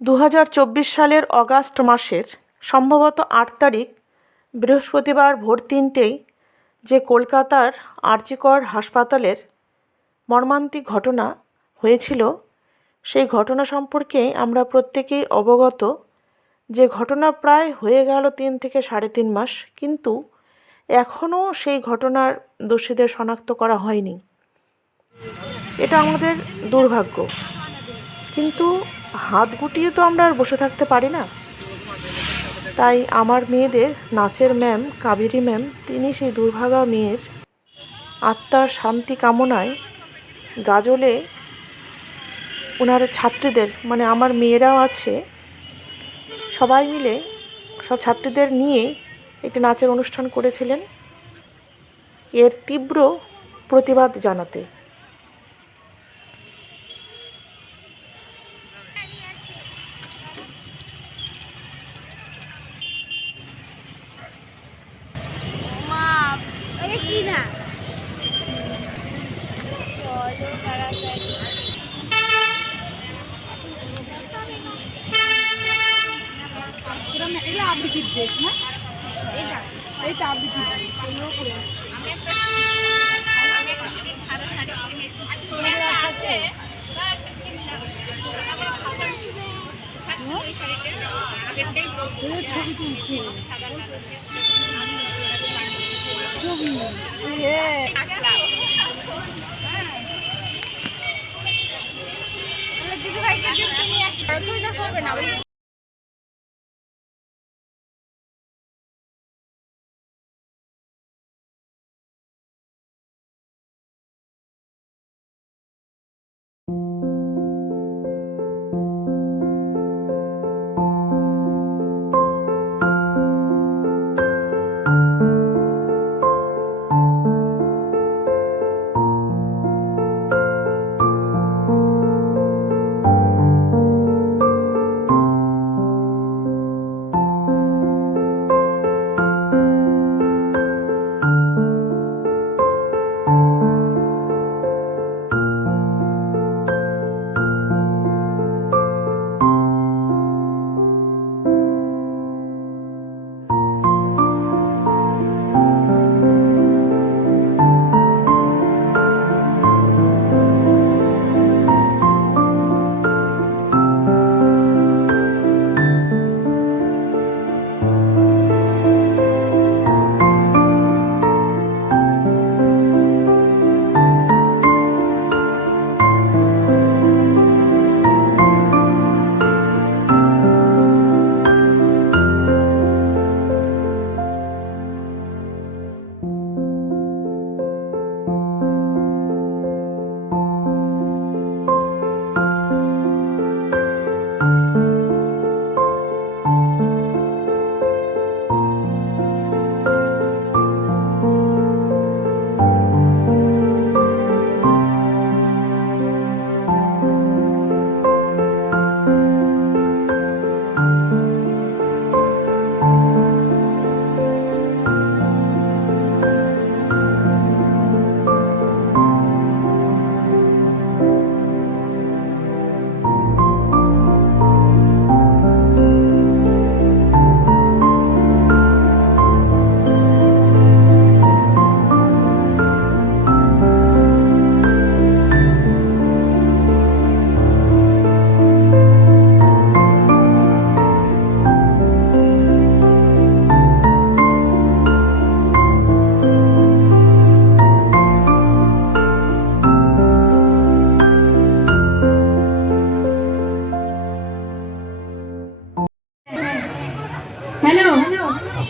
2024 সালের অগাস্ট মাসের সম্ভবত 8 তারিখ বৃহস্পতিবার ভোর 3টেয় যে কলকাতার আরজিকর হাসপাতালের মর্মান্তিক ঘটনা হয়েছিল, সেই ঘটনা সম্পর্কে আমরা প্রত্যেকেই অবগত। যে ঘটনা প্রায় হয়ে গেল 3 থেকে 3.5 মাস, কিন্তু এখনও সেই ঘটনার দোষীদের শনাক্ত করা হয়নি। এটা আমাদের দুর্ভাগ্য, কিন্তু হাত গুটিয়ে তো আমরা আর বসে থাকতে পারি না। তাই আমার মেয়েদের নাচের ম্যাম কাবেরী ম্যাম, তিনি সেই দুর্ভাগা মেয়ের আত্মার শান্তি কামনায় গাজলে ওনার ছাত্রীদের, মানে আমার মেয়েরাও আছে, সবাই মিলে সব ছাত্রীদের নিয়ে একটি নাচের অনুষ্ঠান করেছিলেন এর তীব্র প্রতিবাদ জানাতে। আবৃত্তির ড্রেস না, এইটা আবৃত্তির ড্রেস করে আসছি। আমি একটা সেদিন সাদা শাড়ি কিনেছি, আছে ছবি তুলছি, ছবি দিদি ভাইকে নিয়ে আসি, দেখা হবে না।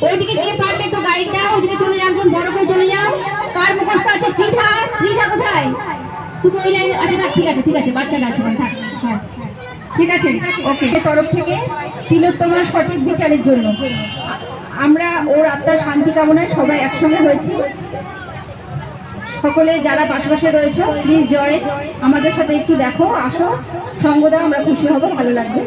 ওইদিকে গিয়ে পারলে একটু গাড়িটা ওইদিকে চলে যাও, একজন বড় করে চলে যাও। কার মুখস্থ আছে? ফ্রিধা কোথায়? তুমি ওই লাইনে, আচ্ছা ঠিক আছে বাচ্চাটা আছে, থাক, হ্যাঁ ঠিক আছে, ওকে। তরফ থেকে তিলোত্তমার সঠিক বিচারের জন্য আমরা ওর আত্মার শান্তি কামনায় সবাই একসঙ্গে হয়েছি। সকলে যারা পাশাপাশি রয়েছে প্লিজ জয় আমাদের সাথে একটু দেখো, আসো, সঙ্গ দাও, আমরা খুশি হব, ভালো লাগবে।